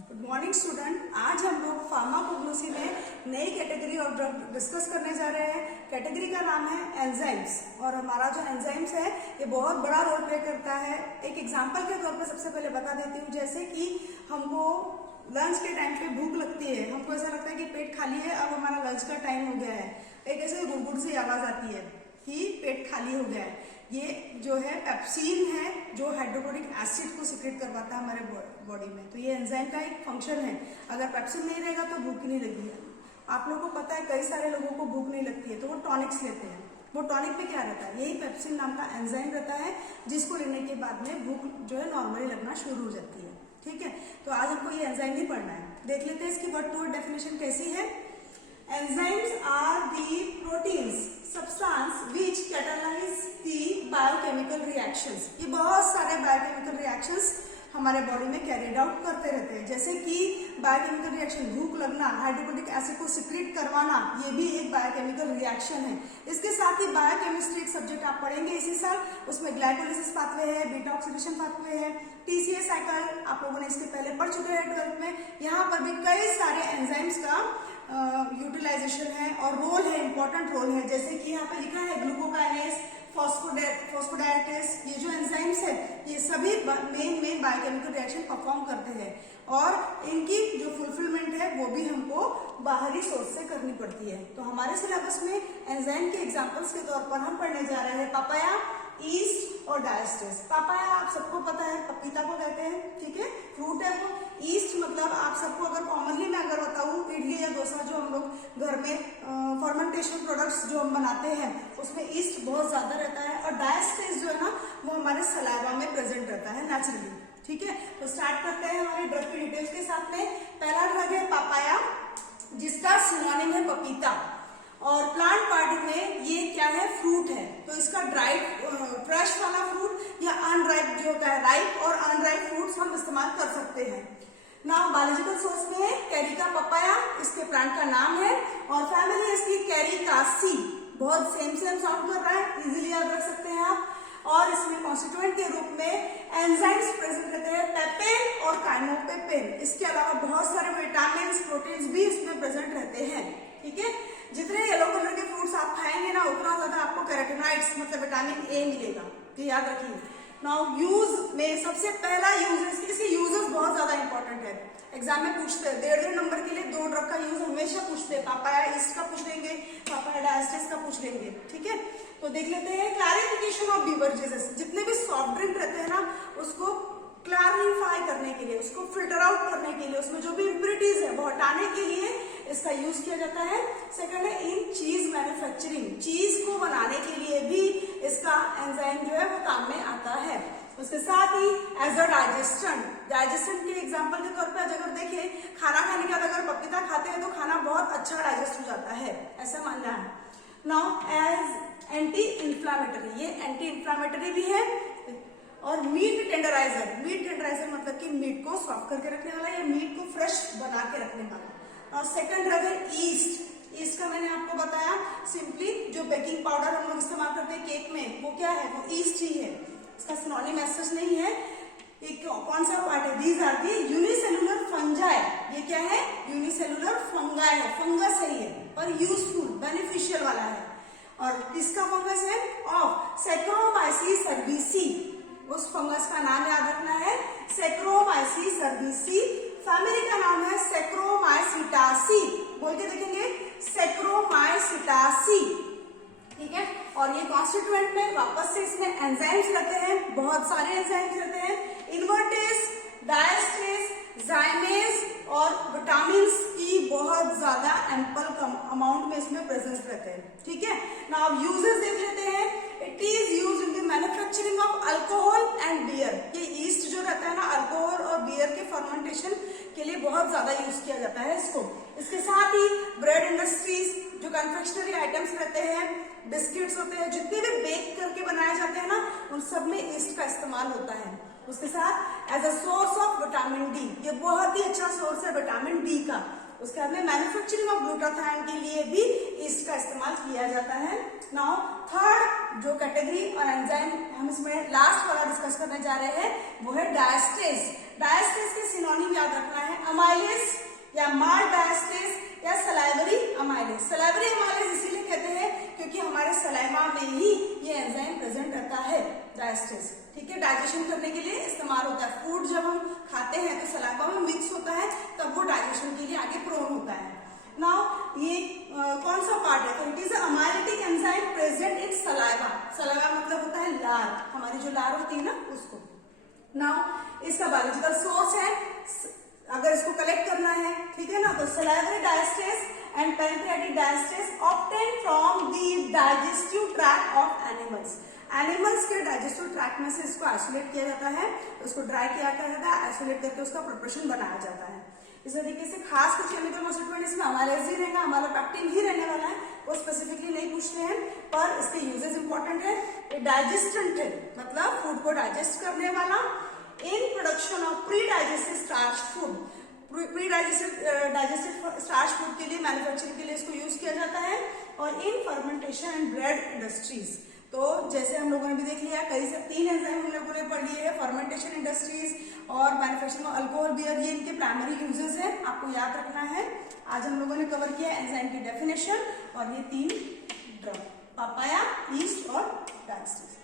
Good morning student. आज हम लोग फार्माकोग्नोसी में नई कैटेगरी और ड्रग डिस्कस करने जा रहे हैं। कैटेगरी का नाम है एंजाइम्स और हमारा जो एंजाइम्स है ये बहुत बड़ा रोल प्ले करता है। एक एग्जांपल के तौर पर सबसे पहले बता देती हूँ, जैसे कि हमको लंच के टाइम पे भूख लगती है, हमको ऐसा लगता है कि पेट खाली है, अब हमारा लंच का टाइम हो गया है, एक ऐसे गुड़गुड़ सी आवाज आती है कि पेट खाली हो गया है। ये जो है पेप्सिन है जो हाइड्रोक्लोरिक एसिड को सिक्रेट करवाता है हमारे बॉडी में। तो ये एंजाइम का एक फंक्शन है। अगर पेप्सिन नहीं रहेगा तो भूख नहीं लगेगी। आप लोगों को पता है कई सारे लोगों को भूख नहीं लगती है तो वो टॉनिक्स लेते हैं। वो टॉनिक में क्या रहता है, यही पेप्सिन नाम का एंजाइम रहता है जिसको लेने के बाद में भूख जो है नॉर्मली लगना शुरू हो जाती है। ठीक है, तो आज हमको ये एंजाइम ही पढ़ना है। देख लेते हैं इसकी वर्ड टू वर्ड डेफिनेशन कैसी है। Enzymes are the proteins, substance which catalyze the biochemical reactions। ये बहुत सारे बायोकेमिकल रिएक्शंस हमारे बॉडी में कैरिड आउट करते रहते हैं, जैसे कि बायोकेमिकल रिएक्शन भूख लगना, हाइड्रोक्लोरिक एसिड को सिक्रेट करवाना, ये भी एक बायोकेमिकल रिएक्शन है। इसके साथ ही बायोकेमिस्ट्री एक सब्जेक्ट आप पढ़ेंगे इसी साल, उसमें ग्लाइकोलिसिस पाथवे है, बीटा ऑक्सीडेशन पाथवे है, टीसीए साइकिल आप लोगों ने इसके पहले पढ़ चुके हैं 12th में। यहाँ पर भी कई सारे एंजाइम्स का यूटिलाइजेशन है और रोल है, इंपॉर्टेंट रोल है। जैसे कि यहाँ पे लिखा है ग्लूकोकाइनेस, फॉस्फोडाइलेटेस, ये जो एंजाइम्स है ये सभी मेन बायोकेमिकल रिएक्शन परफॉर्म करते हैं और इनकी जो फुलफिलमेंट है वो भी हमको बाहरी सोर्स से करनी पड़ती है। तो हमारे सिलेबस में एंजाइम के एग्जांपल्स के तौर पर हम पढ़ने जा रहे हैं पापाया, ईस्ट और डायस्टेस। पापाया आप सबको पता है, पपीता को कहते हैं, ठीक है, फ्रूट है वो। ईस्ट मतलब आप सबको अगर कॉमनली मैं अगर बताऊं, इडली या डोसा जो हम लोग घर में फर्मेंटेशन प्रोडक्ट्स जो हम बनाते हैं उसमें ईस्ट बहुत ज्यादा रहता है। और डायस्टेस जो है ना वो हमारे सलाइवा में प्रेजेंट रहता है नेचुरली। ठीक है, तो स्टार्ट करते हैं हमारे ड्रग की डिटेल्स के साथ में। पहला ड्रग है पापाया जिसका सिनोनिम है पपीता और प्लांट पार्टी में ये क्या है, फ्रूट है। तो इसका ड्राइड फ्रेश वाला फ्रूट या अनराइप जो होता है, राइप और अनराइप फ्रूट्स हम इस्तेमाल कर सकते हैं। नाउ बायोलॉजिकल सोर्स में है कैरिका पपाया, इसके प्लांट का नाम है और फैमिली इसकी कैरिकासी। बहुत सेम साउंड कर रहा है, इजीली याद रख सकते हैं आप। और इसमें कॉन्स्टिट्यूएंट के रूप में एंजाइम्स प्रेजेंट रहते हैं, पेपेन और काइमोपेपेन। इसके अलावा बहुत सारे विटामिन प्रोटीन्स भी इसमें प्रेजेंट रहते हैं। ठीक है, जितने येलो कलर के फ्रूट्स आप खाएंगे ना उतना ज्यादा आपको कैरोटीनॉइड्स मतलब विटामिन ए मिलेगा, तो याद रखिए। नाउ यूज में सबसे पहला यूज, इसके यूजेस बहुत ज्यादा इंपॉर्टेंट है, एग्जाम में पूछते हैं। 1.5 नंबर के लिए 2 ड्रग का यूज हमेशा पूछते हैं। पापाया ईस्ट का पूछ लेंगे, पापाया डायस्टेस का पूछ लेंगे। ठीक है, तो देख लेते हैं क्लैरिफिकेशन ऑफ बेवरेजेस। जितने भी सॉफ्ट ड्रिंक रहते हैं ना उसको क्लैरिफाई करने के लिए, उसको फिल्टर आउट करने के लिए, उसमें जो भी इम्प्योरिटीज है वो हटाने के लिए इसका यूज किया जाता है। सेकंड है इन चीज मैन्युफैक्चरिंग, चीज को बनाने के लिए भी इसका एंजाइम जो है वो काम में आता है। उसके साथ ही एज अ डाइजेस्टेंट के एग्जांपल के तौर पे अगर देखें, खाना खाने के बाद अगर पपीता खाते हैं तो खाना बहुत अच्छा डाइजेस्ट हो जाता है, ऐसा मानना है। नाउ एज एंटी इंफ्लामेटरी, ये एंटी इंफ्लामेटरी भी है। और मीट टेंडराइजर मतलब कि मीट को सॉफ्ट करके रखने वाला या मीट को फ्रेश बना के रखने वाला। और सेकंड ड्रग है ईस्ट का मैंने आपको बताया, सिंपली जो बेकिंग पाउडर हम लोग इस्तेमाल करते हैं केक में वो क्या है, वो ईस्ट ही है। इसका सिनोनिम ऐसा नहीं है। एक कौन सा पार्ट है, these are the unicellular fungi. ये क्या है, यूनिसेलुलर फंगाई है, फंगस है ये और यूजफुल बेनिफिशियल वाला है। और किसका फंगस है, ऑफ सैक्रोमाइसीस सर्विसी। उस फंगस का नाम याद रखना है, सैक्रोमाइसीस सर्विसी। फैमिली का नाम है सैक्रोमाइसिटासी। बोल के देखेंगे, सैक्रोमाइसिटासी। ठीक है, और ये कॉन्स्टिट्यूएंट में वापस से इसमें एंजाइम्स रहते हैं, बहुत सारे एंजाइम्स रहते हैं, इन्वर्टेस, डायस्टेस, जाइमेज और विटामिन की बहुत ज्यादा एम्पल अमाउंट में इसमें प्रेजेंस रहते हैं। ठीक है, नाउ यूजेस देख लेते हैं। It is used in the manufacturing of alcohol and beer. ये ईस्ट जो रहता है ना, अल्कोहल और बियर के फर्मेंटेशन के लिए बहुत ज्यादा यूज किया जाता है इसको। इसके साथ ही ब्रेड इंडस्ट्रीज, जो कन्फेक्शनरी आइटम्स रहते हैं, बिस्किट्स होते हैं, जितने भी बेक करके बनाए जाते हैं ना उन सब में ईस्ट का इस्तेमाल होता है। उसके साथ as a source of vitamin D, ये बहुत ही अच्छा सोर्स है विटामिन डी का। उसके बाद में मैन्युफैक्चरिंग ऑफ ग्लूटाथायोन के लिए भी इसका इस्तेमाल किया जाता है। नाउ थर्ड जो कैटेगरी और एंजाइम हम इसमें लास्ट वाला डिस्कस करने जा रहे हैं वो है डायस्टेस। डायस्टेस के सिनोनिम याद रखना है, माल्ट डायस्टेस या सलाइवरी अमाइलेज। सलाइवरी अमाइलेज इसीलिए कहते हैं क्योंकि हमारे सलाइवा में ही ये एंजाइम प्रेजेंट रहता है, डायस्टेस, ठीक है। डाइजेशन करने के लिए इस्तेमाल होता है। फूड जब हम खाते हैं तो सलाइवा में मिक्स होता है, तब वो डाइजेशन के लिए आगे प्रोन होता है। नाउ ये कौन सा पार्ट है? तो it is amylolytic enzyme present in saliva. Saliva मतलब होता है लार, हमारी जो लार होती है ना उसको। नाउ इसका बायोलॉजिकल सोर्स है, अगर इसको कलेक्ट करना है, ठीक है ना, तो salivary diastase and pancreatic diastase obtain from the digestive tract of animals. Animals के डाइजेस्टिव ट्रैक्ट में से इसको आइसोलेट किया जाता है, उसको ड्राई किया जाता है, आइसोलेट करके उसका प्रिपरेशन बनाया जाता है। इस तरीके से खास कुछ केमिकल कॉन्स्टिट्यूएंट इसमें अमाइलेज ही रहेगा, हमारा पैक्टिन ही रहने वाला है, वो स्पेसिफिकली नहीं पूछते हैं, पर इसके यूजेस इंपॉर्टेंट है। डाइजेस्टेंट है, मतलब फूड को डाइजेस्ट करने वाला। In production of pre digested starch food, pre digested starch food के लिए, मैन्युफैक्चरिंग के लिए इसको यूज किया जाता है। और in fermentation and bread industries, तो जैसे हम लोगों ने भी देख लिया, कई से 3 एंजाइम हम लोगों ने पढ़ लिए है, फर्मेंटेशन इंडस्ट्रीज और मैन्युफैक्चरिंग ऑफ अल्कोहल, बियर, ये इनके प्राइमरी यूजेस है, आपको याद रखना है। आज हम लोगों ने कवर किया एंजाइम की डेफिनेशन और ये 3 ड्रग, पापाया, ईस्ट और डायस्टेस।